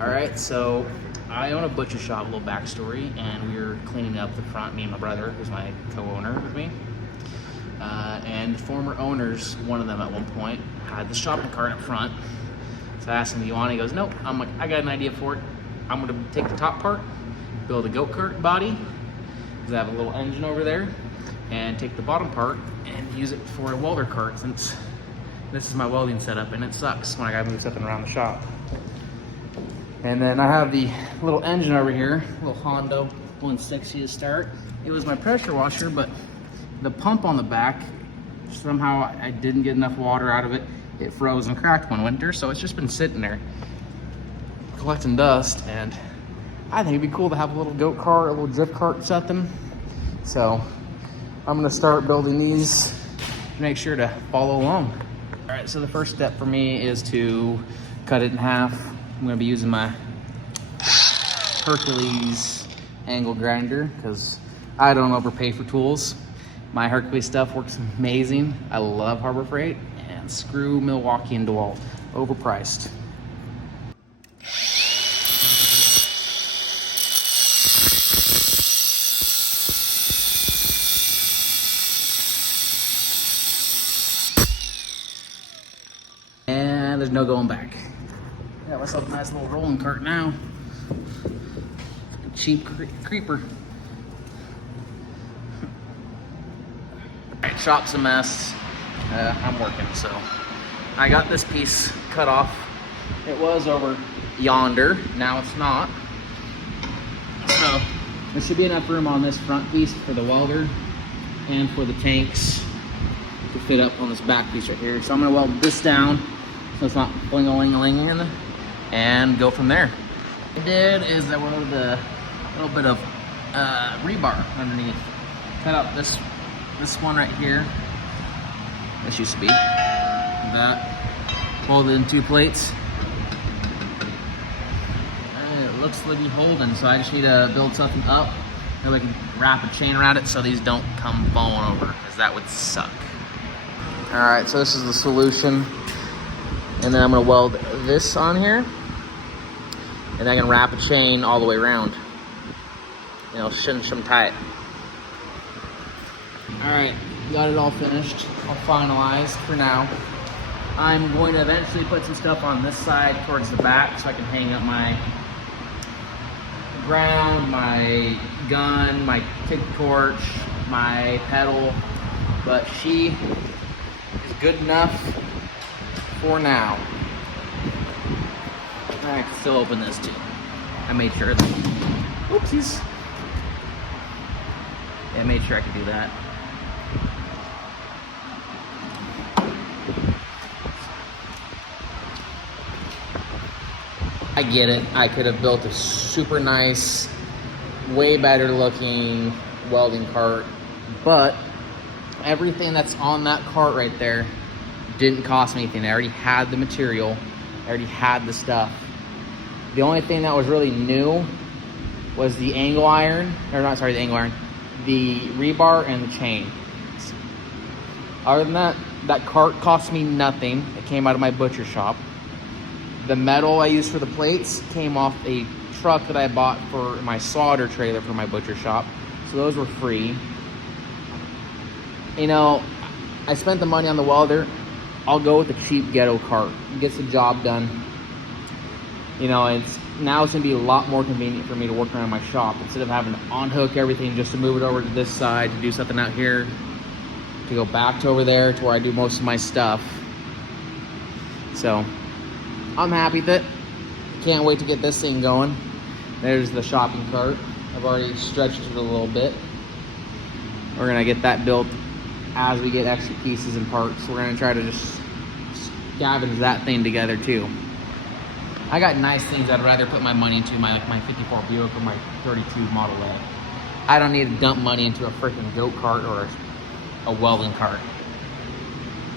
All right, so I own a butcher shop, a little backstory, and we were cleaning up the front, me and my brother, who's my co-owner with me. And the former owners, one of them at one point, had the shopping cart up front. So I asked him, "Do you want it?" He goes, "Nope." I'm like, "I got an idea for it. I'm gonna take the top part, build a goat cart body, because I have a little engine over there, and take the bottom part and use it for a welder cart, since this is my welding setup and it sucks when I gotta move something around the shop." And then I have the little engine over here, little Honda 160 to start. It was my pressure washer, but the pump on the back, somehow I didn't get enough water out of it. It froze and cracked one winter, so it's just been sitting there collecting dust. And I think it'd be cool to have a little goat cart, a little drift cart or something. So I'm gonna start building these. Make sure to follow along. All right, so the first step for me is to cut it in half. I'm gonna be using my Hercules angle grinder because I don't overpay for tools. My Hercules stuff works amazing. I love Harbor Freight, and screw Milwaukee and DeWalt, overpriced. And there's no going back. Got myself a nice little rolling cart now. Cheap creeper. Alright, shop's a mess. I'm working, so I got this piece cut off. It was over yonder, now it's not. So there should be enough room on this front piece for the welder and for the tanks to fit up on this back piece right here. So I'm gonna weld this down so it's not bling-a-ling-a-ling, and go from there. What I did is I welded a little bit of rebar underneath. Cut out this one right here. This used to be that. Welded in 2 plates. And it looks like he's holding, so I just need to build something up and we can wrap a chain around it so these don't come falling over, because that would suck. All right, so this is the solution. And then I'm gonna weld this on here. And I can wrap a chain all the way around. You know, shouldn't tight. All right, got it all finished, all finalized for now. I'm going to eventually put some stuff on this side towards the back so I can hang up my ground, my gun, my kick torch, my pedal. But she is good enough for now. I can still open this too. I made sure that, oopsies. Yeah, I made sure I could do that. I get it. I could have built a super nice, way better looking welding cart, but everything that's on that cart right there didn't cost me anything. I already had the material. I already had the stuff. The only thing that was really new was the angle iron, or not, sorry, the angle iron, the rebar and the chain. Other than that, that cart cost me nothing. It came out of my butcher shop. The metal I used for the plates came off a truck that I bought for my solder trailer for my butcher shop. So those were free. You know, I spent the money on the welder. I'll go with the cheap ghetto cart. It gets the job done. You know, it's gonna be a lot more convenient for me to work around my shop instead of having to unhook everything just to move it over to this side to do something out here, to go back to over there to where I do most of my stuff. So I'm happy with it. Can't wait to get this thing going. There's the shopping cart. I've already stretched it a little bit. We're gonna get that built as we get extra pieces and parts. We're gonna try to just scavenge that thing together too. I got nice things I'd rather put my money into, my 54 Buick or my 32 Model A. I don't need to dump money into a freaking goat cart or a welding cart.